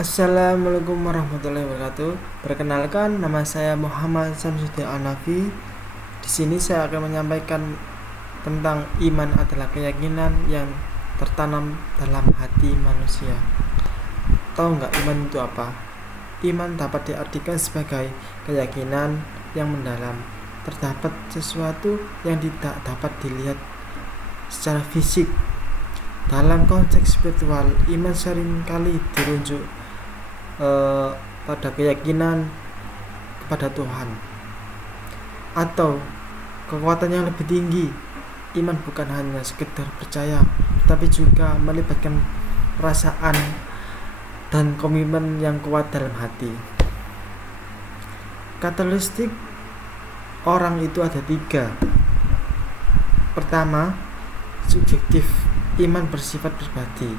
Assalamualaikum warahmatullahi wabarakatuh. Perkenalkan, nama saya Muhammad Samsudin Anafi. Di sini saya akan menyampaikan tentang iman adalah keyakinan yang tertanam dalam hati manusia. Tahu nggak iman itu apa? Iman dapat diartikan sebagai keyakinan yang mendalam terdapat sesuatu yang tidak dapat dilihat secara fisik. Dalam konteks spiritual, iman seringkali dirujuk pada keyakinan kepada Tuhan atau kekuatan yang lebih tinggi. Iman bukan hanya sekedar percaya, tapi juga melibatkan perasaan dan komitmen yang kuat dalam hati. Karakteristik orang itu ada 3. Pertama, subjektif. Iman bersifat pribadi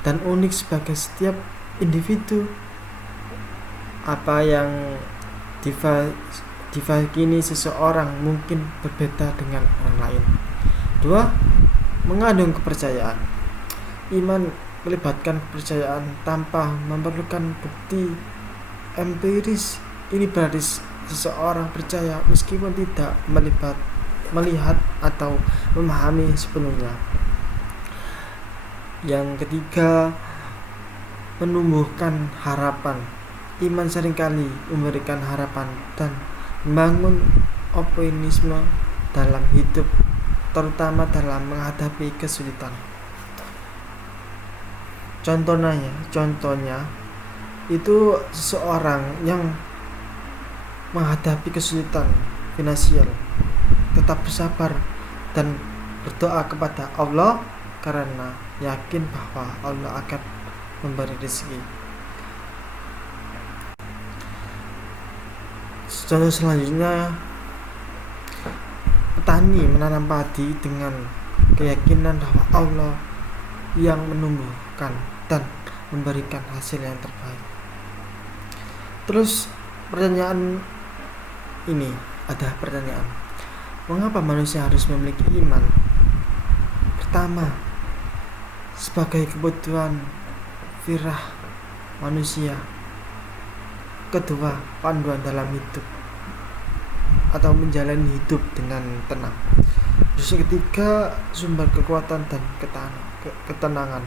dan unik sebagai setiap individu. Apa yang diyakini seseorang mungkin berbeda dengan orang lain. 2. Mengandung kepercayaan. Iman melibatkan kepercayaan tanpa memerlukan bukti empiris. Ini berarti seseorang percaya meskipun tidak melihat atau memahami sepenuhnya. Yang ketiga, menumbuhkan harapan. Iman seringkali memberikan harapan dan membangun optimisme dalam hidup, terutama dalam menghadapi kesulitan. Contohnya itu seseorang yang menghadapi kesulitan finansial tetap bersabar dan berdoa kepada Allah karena yakin bahwa Allah akan memberi rezeki. Contoh selanjutnya, petani menanam padi dengan keyakinan bahwa Allah yang menumbuhkan dan memberikan hasil yang terbaik. Terus pertanyaan, mengapa manusia harus memiliki iman? Pertama, sebagai kebutuhan firah manusia. Kedua, panduan dalam hidup atau menjalani hidup dengan tenang. Terus ketiga, sumber kekuatan dan ketenangan.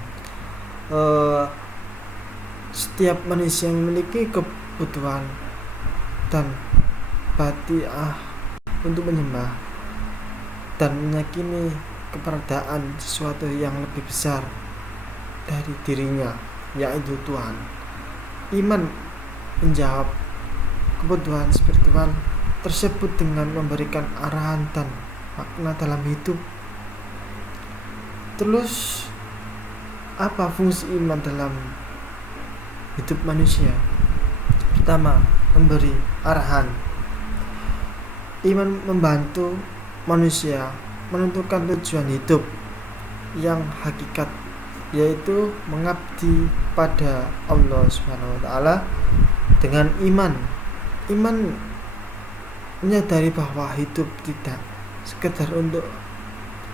Setiap manusia memiliki kebutuhan dan batiah untuk menyembah dan meyakini keberadaan sesuatu yang lebih besar dari dirinya, yaitu Tuhan. Iman menjawab kebutuhan spiritual tersebut dengan memberikan arahan dan makna dalam hidup. Terus, apa fungsi iman dalam hidup manusia? Pertama, memberi arahan. Iman membantu manusia menentukan tujuan hidup yang hakikat, yaitu mengabdi pada Allah Subhanahu wa taala. Dengan iman menyadari bahwa hidup tidak sekedar untuk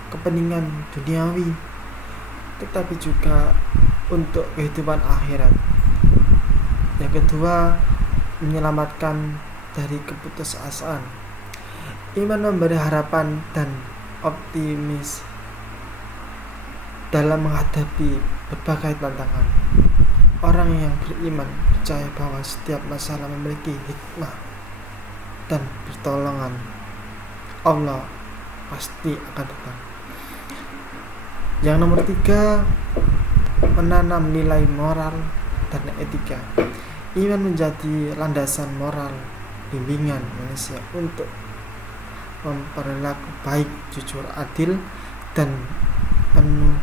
kepentingan duniawi, tetapi juga untuk kehidupan akhirat. Yang kedua, menyelamatkan dari keputusasaan. Iman memberi harapan dan optimis dalam menghadapi berbagai tantangan. Orang yang beriman percaya bahwa setiap masalah memiliki hikmah dan pertolongan Allah pasti akan datang. Yang nomor 3, menanam nilai moral dan etika. Iman menjadi landasan moral bimbingan manusia untuk memperlaku baik, jujur, adil, dan penuh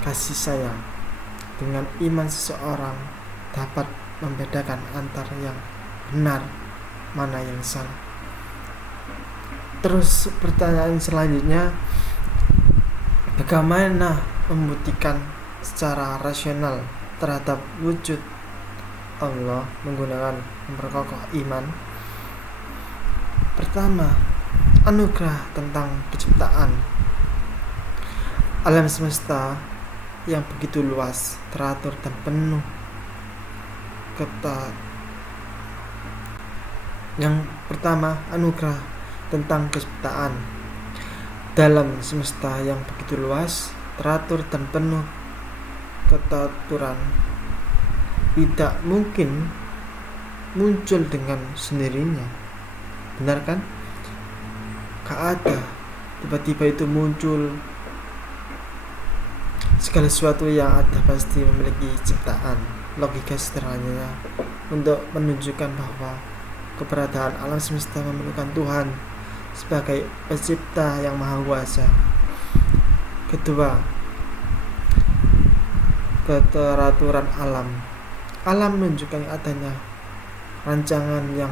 kasih sayang. Dengan iman seseorang dapat membedakan antara yang benar mana yang salah. Terus pertanyaan selanjutnya, bagaimana membuktikan secara rasional terhadap wujud Allah menggunakan memperkokoh iman? Pertama, anugerah tentang penciptaan. Alam semesta yang begitu luas, teratur dan penuh ketat. Yang pertama, anugerah tentang kesetaraan. Dalam semesta yang begitu luas, teratur dan penuh ketaturan, tidak mungkin muncul dengan sendirinya. Benar kan? Gak ada tiba-tiba itu muncul. Segala sesuatu yang ada pasti memiliki ciptaan, logika sederhananya untuk menunjukkan bahwa keberadaan alam semesta memerlukan Tuhan sebagai pencipta yang maha kuasa. Kedua, keteraturan alam. Alam menunjukkan adanya rancangan yang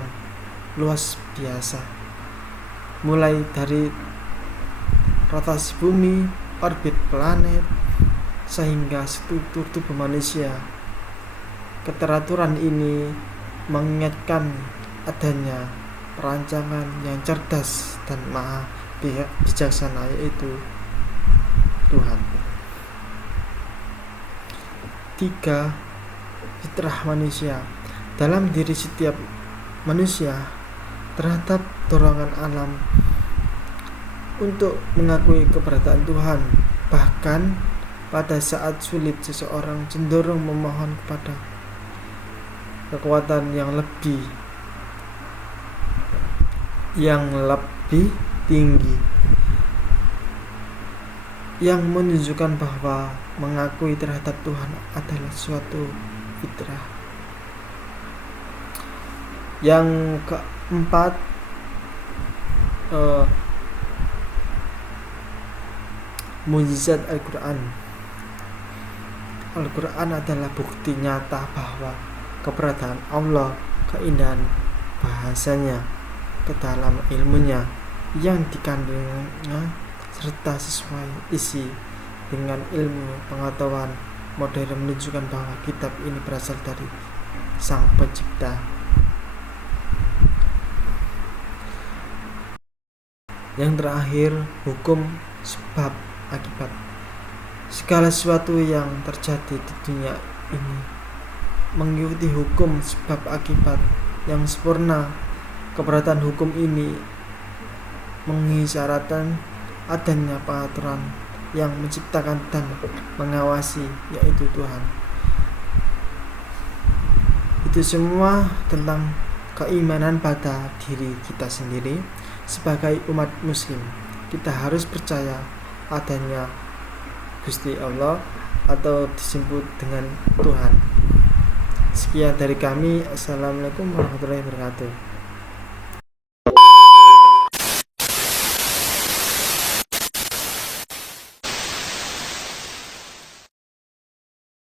luas biasa, mulai dari rotasi bumi, orbit planet, sehingga struktur tubuh manusia. Keteraturan ini mengingatkan adanya perancangan yang cerdas dan maha bijaksana, yaitu Tuhan. 3. Fitrah manusia. Dalam diri setiap manusia terhadap dorongan alam untuk mengakui keberadaan Tuhan. Bahkan pada saat sulit, seseorang cenderung memohon kepada kekuatan yang lebih tinggi, yang menunjukkan bahwa mengakui terhadap Tuhan adalah suatu fitrah. Yang keempat, mukjizat Al-Quran. Al-Quran adalah bukti nyata bahwa keberadaan Allah, keindahan bahasanya, kedalaman ilmunya yang dikandungnya, serta sesuai isi dengan ilmu pengetahuan modern menunjukkan bahwa kitab ini berasal dari Sang Pencipta. Yang terakhir, hukum sebab akibat. Segala sesuatu yang terjadi di dunia ini mengikuti hukum sebab akibat yang sempurna. Keberadaan hukum ini mengisyaratkan adanya pengaturan yang menciptakan dan mengawasi, yaitu Tuhan. Itu semua tentang keimanan pada diri kita sendiri. Sebagai umat muslim, kita harus percaya adanya Gusti Allah atau disebut dengan Tuhan. Sekian dari kami. Assalamualaikum warahmatullahi wabarakatuh.